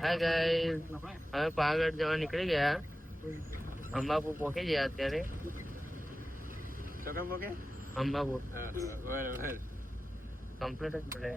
Hi guys, હવે પાવાગઢ જવા નીકળી ગયા. અંબાપુર પહોંચી ગયા અત્યારે. અંબાપુર કમ્પ્લીટ જ પડે.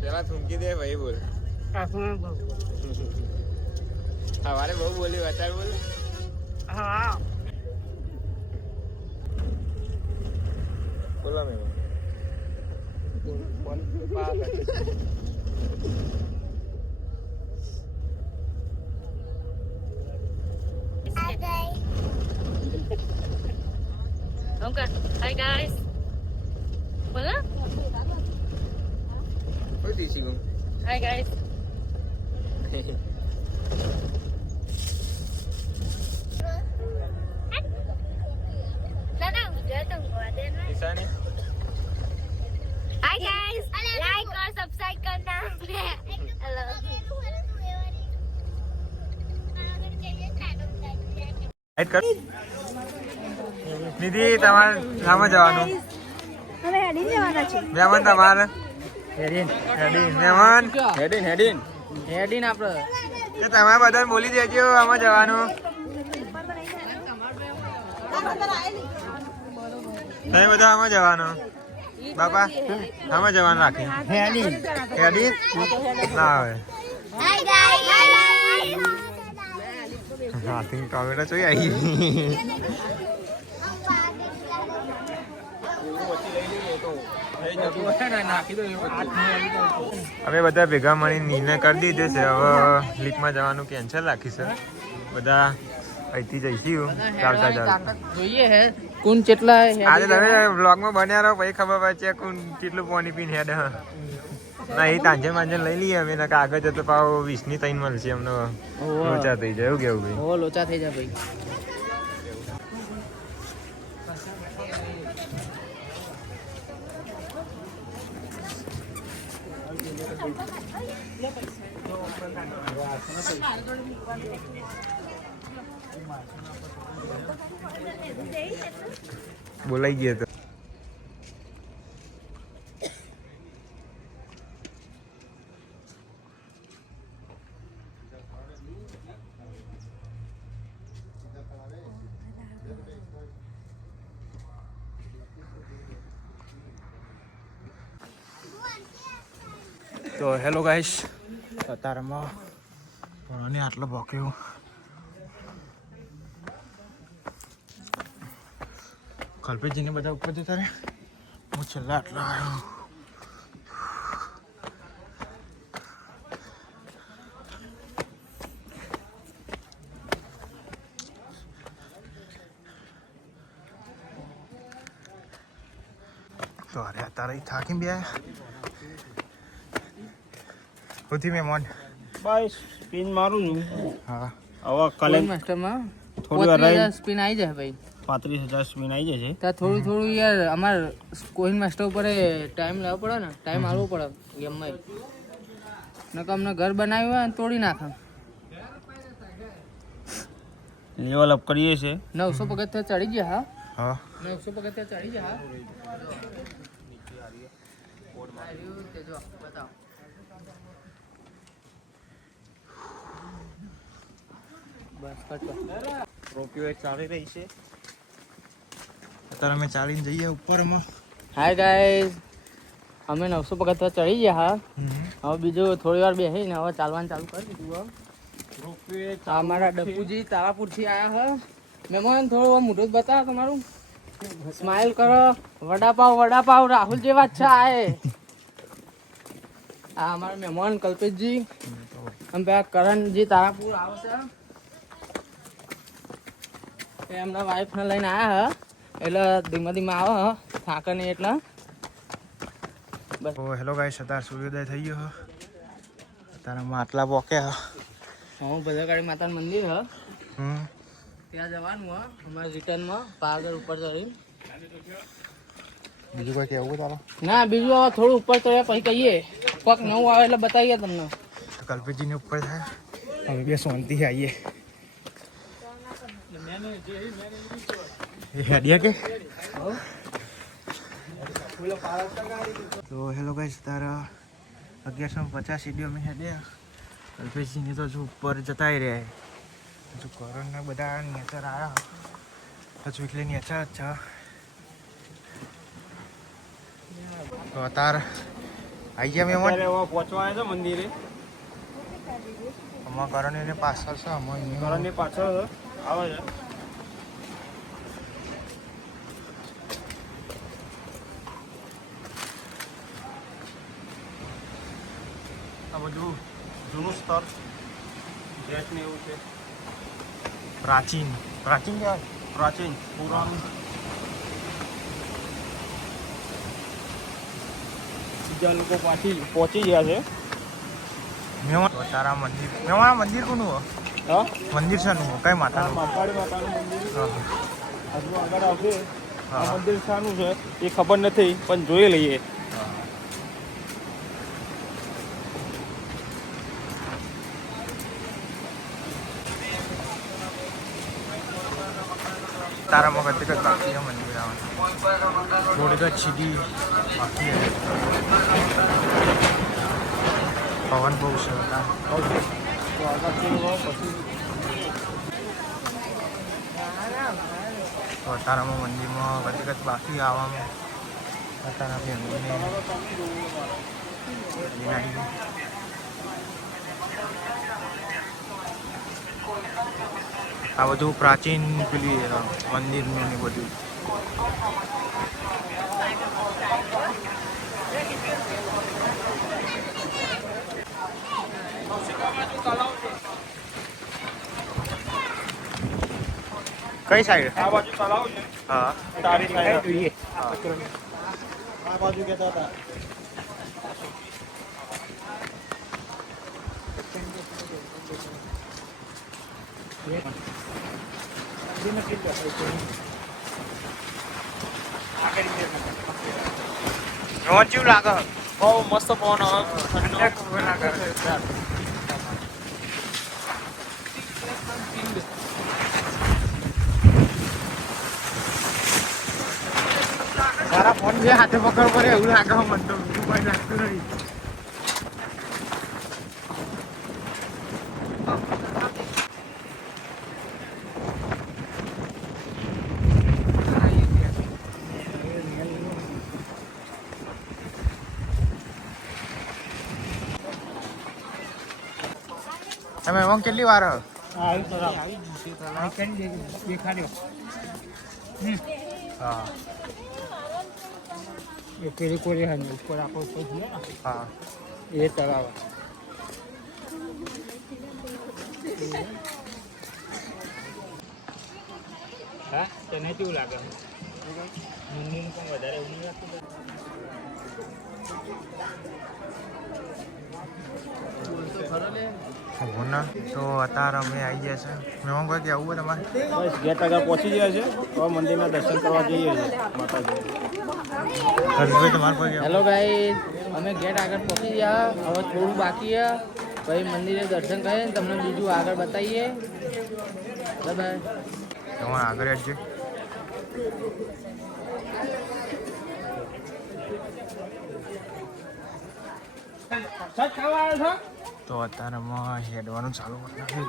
પેલા થૂંકી દે ભાઈ બોલ. સવારે બહુ બોલી અત્યારે બોલ. બોલો મેં Hi guys. Bola? કોઈ દીસી ગમ. Hi guys. Ishani Hi guys, like और सब्सक्राइब करना. हेलो. નિધિ તમારે સામે જવાનું. હવે હેડી જવાના છે. મહેમાન તમારે મહેમાન હેડીન આપણે તમારે બધા બોલી દેજો આમાં જવાનું. તમે બધા આમાં જવાનું બાપા આમાં જવાનું રાખી હેડી ના આવે. Hi guys. હાથી ટોમેટો જોઈ આવી. અમે બધા ભેગા મળીને નિર્ણય કરી દીધો છે. હવે લીકમાં જવાનું કેન્સલ રાખીશું. બધા અહીંથી જઈશું ચાલતા ચાલતા. જોઈએ હે કોણ કેટલા આજે તમે બ્લોગમાં બન્યા રહો પછી ખબર પડશે કોણ કેટલું પાણી પીને હેડ. ના એ તાંજે માંજે લઈ લઈએ અમે. આગળ જતો પાવ 20 ની 3 મળશે અમને. લોચા થઈ જાય એવું કેવું ભાઈ. ઓ લોચા થઈ જાય ભાઈ. બોલાઈ ગયા તો તો હેલો ગાઈસ, અત્યારમાં ભણવાની આટલો ભોક્યો. કલ્પેશજીને બધા ઉપર જતા રહે. હું છેલ્લા આટલા આવ્યો. તો અરે અત્યારે થાકી બે હોતી મહેમાન બસ સ્પિન મારું છું. હા હવે કાલે માસ્ટરમાં થોડી વાર રહી સ્પિન આવી જાય ભાઈ. 35,000 સ્પિન આવી જશે. ત્યાં થોડું થોડું યાર અમારે કોઈન માસ્ટર ઉપર ટાઈમ લેવો પડે ને. ટાઈમ આવવો પડે ગેમમાં. નકર અમને ઘર બનાવ્યું હોય ને તોડી નાખે. લેવલ અપ કરીએ છે. 900 પગથિયા ચડી ગયા. હા 900 પગથિયા ચડી ગયા. બતાવો બસ કટ. ટ્રોફીઓ ચાલી રહી છે. અત્યારે અમે ચાલીને જઈએ ઉપરમાં. હાય ગાઈઝ, અમે 900 પગથિયા ચડી ગયા. હવે બીજું થોડી વાર બેસીને હવે ચાલવાનું ચાલુ કરી દીધું. આ અમારા ડપ્પુજી તારાપુરથી આવ્યા હે. મહેમાન થોડું મોઢું જ બતાવો તમારું. સ્માઈલ કરો. વડાપાવ રાહુલ જેવા જ છે. આ અમારા મહેમાન કલ્પેશજી અને પેલા કરણજી તારાપુર આવશે. એમના વાઈફને લઈને આવ્યા હે. એટલે ધીમે ધીમે આવે થાકે નહીં એટલે. બસ હેલો ગાઈસ, અત્યારે સૂર્યોદય થઈ ગયો. અત્યારે માટલા પોક્યા. હું ભદ્રકાળી માતાનું મંદિર હ ત્યાં જવાનું હ અમારે રિટર્નમાં પાવાગઢ ઉપર ચડી. બીજું કોઈ કેવું ચાલો? ના બીજું હવે થોડું ઉપર તો પછી કહીએ કોક નવું આવે એટલે બતાવીએ તમને. કલ્પેજીની ઉપર થાય હવે બે શાંતિ આવીએ હેડિયા કે તો હેલો ગાઈસ તારા 1150 સીડીઓ મેં હેડ્યા કલ્પેજીની તો હજુ ઉપર જતાય રહ્યા હજુ કોરોના બધા નેચર આવ્યા હજુ એટલે નેચર જ છે તો અત્યારે આવી ગયા મેં પહોંચવા આવ્યા છે મંદિરે અમારા કરણને પાછળ છે અમારે ઘરની પાછળ આવે છે આ બધું જૂનું સ્થળ જેટ ને એવું છે પ્રાચીન પ્રાચીન કહેવાય પ્રાચીન પુરાણું બીજા લોકો પહોંચી ગયા છે મેવાણ તારા મંદિર મેવાણ મંદિર કોનું હો હા મંદિર છે નું કઈ માતાનું માતાડી માતાનું મંદિર હા. હજુ આગળ આવશે હા. આ મંદિર શાનું છે એ ખબર નથી પણ જોઈ લઈએ તારા મગજ એક જ બાકી છે મંદિર આવવાનું થોડીક જ સીધી બાકી છે પવન બહુ છે તો આગળ પછી તો તારામાં મંદિરમાં કદી કદ બાકી આવવામાં તારા ફેમિલીને આ બધું પ્રાચીન પેલી મંદિરનું ને બધું કઈ સાઈડ આ બાજુ તલાવ છે હા તારી સાઈડ જોઈએ હા આ બાજુ કહેતા હતા રોજ લાગે બહુ મસ્ત પવન આવે તારા ફોન જે હાથે પકડ પડે એવું લાગે મને તો બીજું કોઈ લાગતું નથી તમે એમાં કેટલી વાર દેખાડ્યો હા એ પેલી કોરી હની ઉપર આપણો કોઈ છે ને હા એ તળાવ હા તને કેવું લાગે મંદિરનું પણ વધારે ઊંઘ લાગતું ના તો અત્યારે અમે આવી ગયા છે મેં કોઈ કે આવું હોય તમારે બસ ગેટ આગળ પહોંચી ગયા છે હવે મંદિરના દર્શન કરવા જઈએ છીએ માતાજી હર્ષભાઈ તમારે કોઈ હેલો ગાઈસ અમે ગેટ આગળ પહોંચી ગયા હવે થોડું બાકી છે પછી મંદિરે દર્શન કરીને તમને બીજું આગળ બતાવીએ બાય તમારે આગળ હેડજો તો અત્યારેમાં હેડવાનું ચાલુ કરી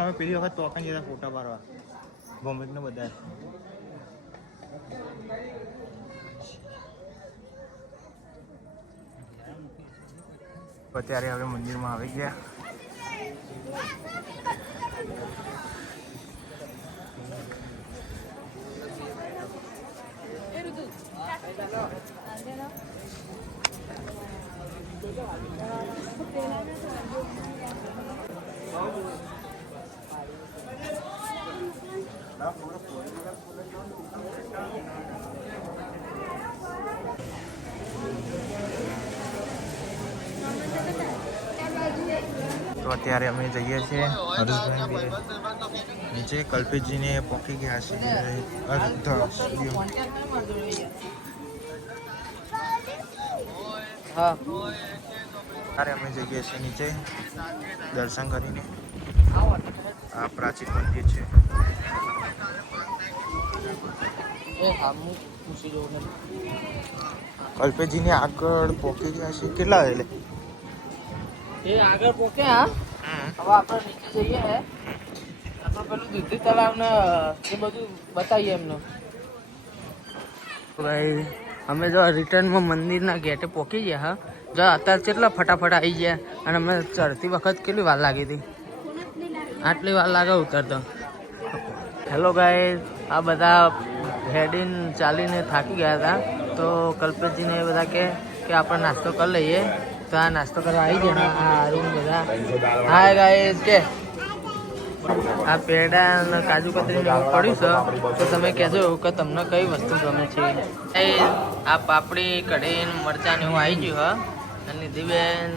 હવે પેલી વખત તો જતા ફોટા પાડવા ભૌમિકને બધા અત્યારે હવે મંદિરમાં આવી ગયા. તો અત્યારે અમે જઈએ છીએ હરેશભાઈ નીચે. કલ્પેશજીને પહોંચી ગયા છે હા ત્યારે અમે જઈએ છીએ નીચે દર્શન કરીને. આ પ્રાચીન મંદિર છે. એ હા હું પૂછી જોઉં ને. કલ્પેશજીને આગળ પહોંચી ગયા છે. કેટલા એટલે એ આગળ પોકે હા. હવે આપણે નીચે જઈએ હે. આપણે પેલું દૂધી તળાવ ને એ બધું બતાવીએ એમને. ભાઈ અમે જો રિટર્નમાં મંદિરના ગેટે પહોંચી ગયા હા. જો અત્યારે કેટલા ફટાફટ આવી ગયા અને અમે ચડતી વખત કેટલી વાર લાગી હતી. આટલી વાર લાગે ઉતરતો. હેલો ગાઈસ, આ બધા હેડીને ચાલીને થાકી ગયા હતા તો કલ્પેશજીને એ બધા કે આપણે નાસ્તો કરી લઈએ. તો આ નાસ્તો કરવા આવી ગયા. આ રૂમ બધા હાય ગાઈસ કે આ પેડા અને કાજુ કતરી એવું પડ્યું છે તો તમે કહેજો કે તમને કઈ વસ્તુ ગમે છે. આ પાપડી કઢી મરચાં એવું આવી ગયું હા. અને નિધિબેન,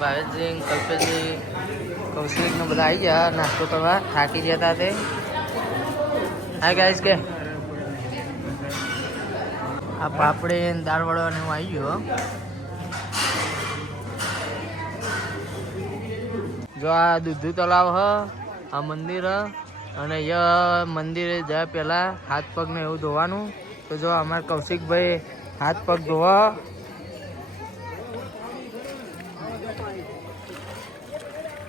ભાવેશજી, કલ્પેશજી, કૌશિક ને બધા આવી ગયા નાસ્તો કરવા. થાકી ગયા હતા તે. હાય ગાઈસ કે આ પાપડી દાળ વડો ને એવું આવી ગયું. જો આ દૂધુ તળાવ હ, આ મંદિર હ. અને અહીંયા મંદિરે જાય પહેલા હાથ પગ ને એવું ધોવાનું. તો જો અમારા કૌશિકભાઈ હાથ પગ ધોવા.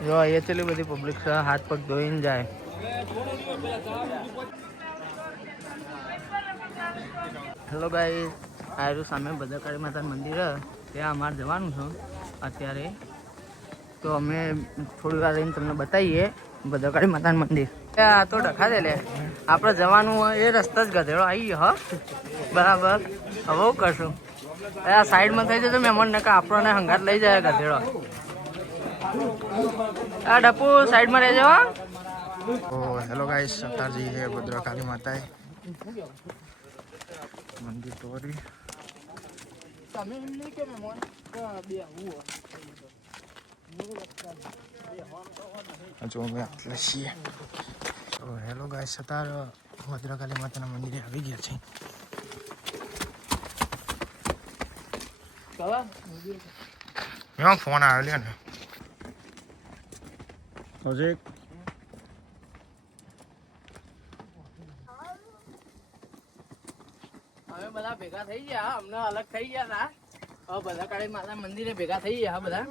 જો અહીંયા ચેટલી બધી પબ્લિક છે હાથ પગ ધોઈને જાય. હેલો ગાઈસ, આયરું સામે ભદ્રકાળી માતાનું મંદિર છે ત્યાં અમારે જવાનું છે અત્યારે. તો અમે થોડી વાર રહીને તમને બતાવીએ ભદ્રકાળી માતાનું મંદિર. આ તો ડખા દે લે. આપણે જવાનું હોય એ રસ્તા જ ગધેડો આવી ગયો હ. બરાબર હવે કરશું. આ સાઈડમાં થઈ જતો મહેમાન ને કે આપણને હંગાત લઈ જાય ગધેડો. આ ડપુ સાઈડમાં રહેજો. તો હેલો ગાઈસ, સત્તાજી છે ભદ્રકાળી માતાએ મંદિર તોડી. તમે એમ નહીં કે મહેમાન બે આવું હજુ અમે આટલા છીએ. તો હેલો ગાઈસ, અત્યારે ભદ્રકાળી માતાના મંદિરે આવી ગયા છે. એમાં ફોન આવ્યો ને હજી અમે બધા ભેગા થઈ ગયા. અમને અલગ થઈ ગયા હતા. હવે ભદ્રકાળી માતા મંદિરે ભેગા થઈ ગયા બધા.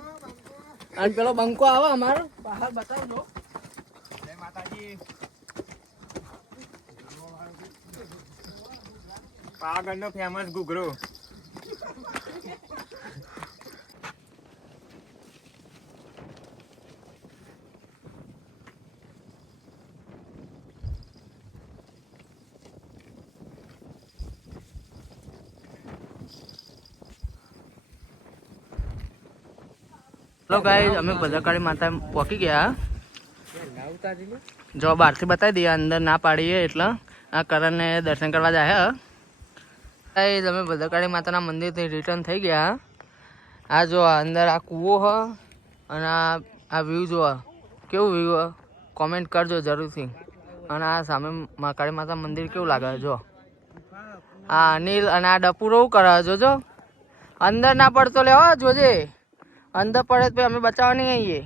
અને પેલો બંકો આવે અમારો બહાર બતાવજો. જય માતાજી. પાવાગઢનો ફેમસ ઘૂઘરો. હેલો ગાઈસ, અમે ભદ્રકાળી માતા પહોંચી ગયા. જો બહારથી બતાવી દઈએ, અંદર ના પાડીએ એટલે આ કરણને દર્શન કરવા જાય. ગાઈસ, અમે ભદ્રકાળી માતાના મંદિરથી રિટર્ન થઈ ગયા. આ જો અંદર આ કૂવો હ અને આ વ્યૂ જો કેવું વ્યૂ કોમેન્ટ કરજો જરૂરથી. અને આ સામે કાળી માતા મંદિર કેવું લાગે જો. આ અનિલ અને આ ડપુ રહું કરે જોજો. અંદર ના પડતો લેવો જોજે. અંદર પડે તો અમે બચાવવા નહીં આવીએ.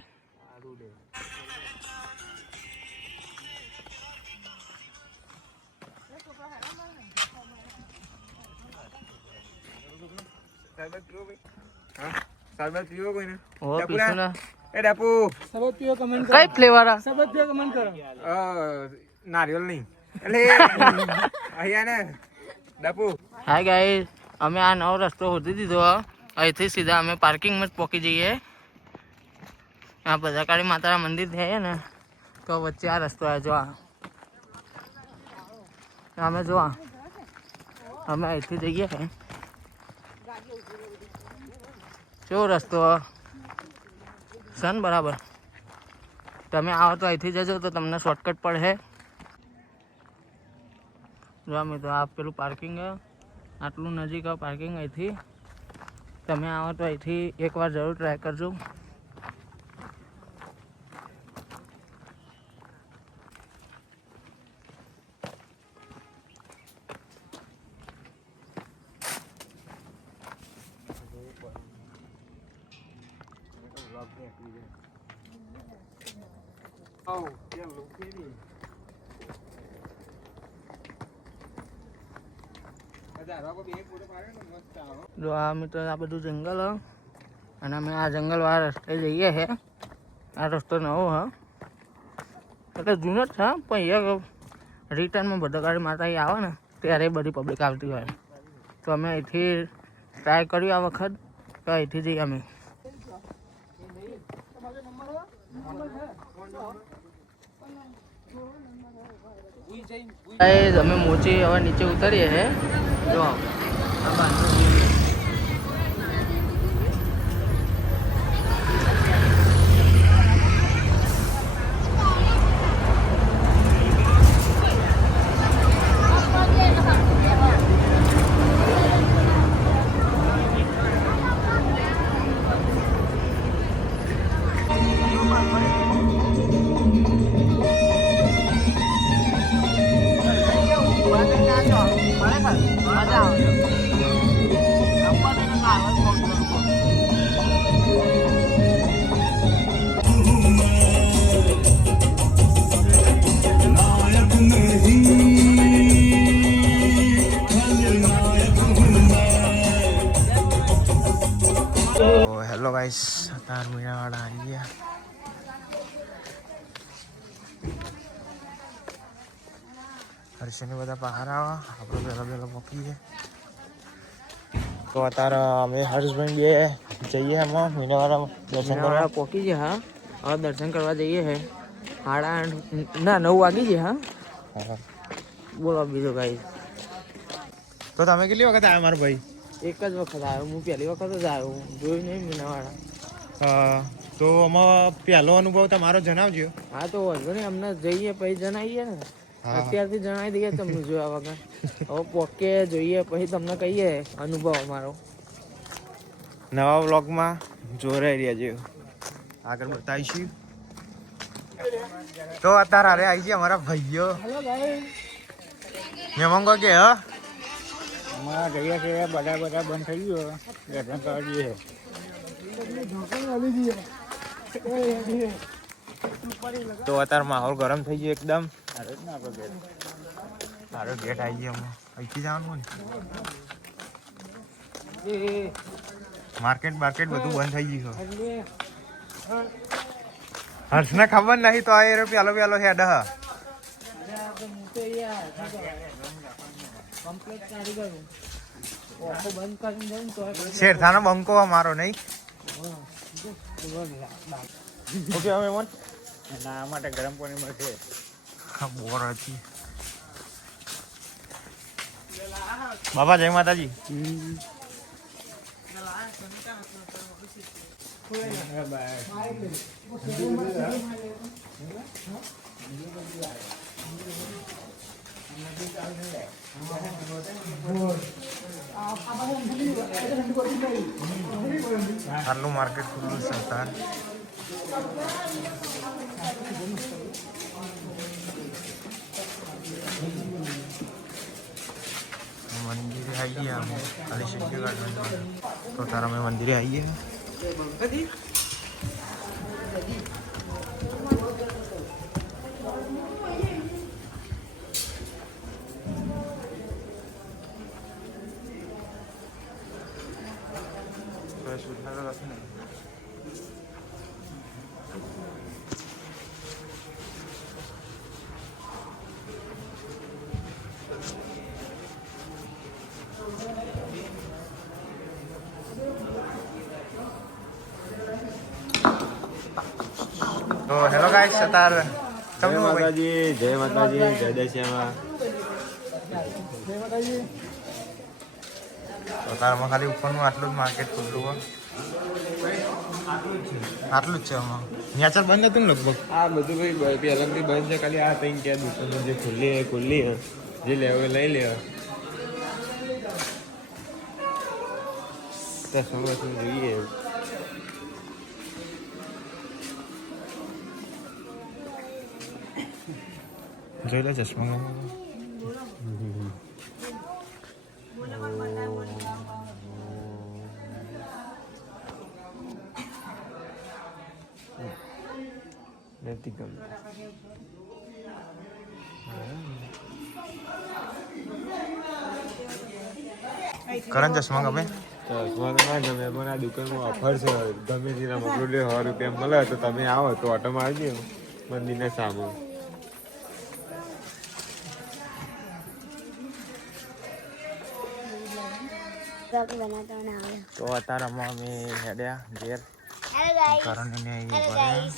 નારિયેલ નહીં અલે અહીંયા ને ડપુ હાય ગાઈસ, અમે આ નવો રસ્તો શોધી દીધો. અહીંથી સીધા અમે પાર્કિંગમાં જ પહોંચી જઈએ. આ ભદ્રકાળી માતાના મંદિર છે ને, તો વચ્ચે આ રસ્તો આવે. જો અમે જો અમે અહીંથી જઈએ. કેવો રસ્તો સન બરાબર. તમે આવો તો અહીંથી જજો તો તમને શોર્ટકટ પડે. જો મિત્રો આ પેલું પાર્કિંગ આટલું નજીક પાર્કિંગ. અહીંથી તમે આવો તો અહીંથી એકવાર જરૂર ટ્રાય કરજો. જો આ મિત્રો આ બધું જંગલ અને અમે આ જંગલવાળા રસ્તે જઈએ છે. આ રસ્તો નવો એટલે જૂનો જ છે, પણ એ રિટર્નમાં ભદ્રકાળી માતા આવે ને ત્યારે બધી પબ્લિક આવતી હોય. તો અમે અહીંથી ટ્રાય કર્યું આ વખત, તો અહીંથી જઈએ અમે. અમે મોચી હવે નીચે ઉતરીએ છે. જો હેલો ગાઈસ, તાર મીણાવાળા આવી ગયા. હર્ષને બધા બહાર આવા, આપણે પહેલા મૂકીએ. તો અત્યારે અમે હર્ષભાઈ બે જઈએ એમાં મીણાવાળા દર્શન કરવા પોકી છે. હા, હવે દર્શન કરવા જઈએ છે. 8:30 ના 9 વાગી છે. હા, બોલો બીજો ગાઈસ. તો તમે કેટલી વખત આવ્યા મારો ભાઈ? એક જ વખત આવ્યો હું, પહેલી વખત જ આવ્યો, જોયું નહીં મીનાવાળા. તો આમાં પહેલો અનુભવ તમારો જણાવજો. હા તો વાંધો નહીં, અમને જઈએ પછી જણાવીએ ને. અત્યારથી જણાવી દઈએ તમને જોયા વગર. હવે પોકે જોઈએ પછી તમને કહીએ અનુભવ અમારો. નવા વ્લોગમાં જોડાઈ રહ્યા છે, આગળ બતાવીશું. તો અત્યારે અરે આવી ગયા અમારા ભાઈઓ. મેમંગો કે અમારા ગયા છે બધા બંધ થઈ ગયો, દર્શન કરવા જઈએ. તો અત્યારે માહોલ ગરમ થઈ ગયો એકદમ. સારો ગેટ આવી ગયો. અહીંથી જવાનું ને માર્કેટ બધું બંધ થઈ ગયું. હર્ષને ખબર નહીં તો આ પેલો હેડ શેરથાનો બંકો અમારો નહીં. ઓકે અમે મન ના માટે ગરમ પાણી મળશે. બોર હતી. બાબા જય માતાજી. આટલું માર્કેટ ખુલ્લું છે તાર. મંદિરે આવી ગયા અમે ખાલી શક્ય ગાર્ડન. તો તારા અમે મંદિરે આવી ગયા. ગાઈસ તાર જય માતાજી જય દશેમાં તો તારમાં ખાલી ઉપરનું આટલું જ માર્કેટ ખુલ્લું હોય આટલું જ છે આમાં નેચર બંધ હતું ને લગભગ આ બધું ભાઈ પહેલાંથી બંધ છે ખાલી આ કંઈ ક્યાં દુકાનો જે ખુલ્લી હે જે લેવે લઈ લે ચશ્મા જોઈએ જોઈ લો ચશ્મા નથી ગમતું કરણ ચશ્મા ગમે ચશ્મા તો ના ગમે પણ આ દુકાનમાં ઓફર છે ગમે તેના મોકલું લે 100 રૂપિયા મળે તો તમે આવો તો ઓટોમાં આવી જાઓ મંદિરના સામે बनाता ना તો અત્યારે અમે હેડ્યા ઘેર हेलो गाइस કરણ ને हेलो गाइस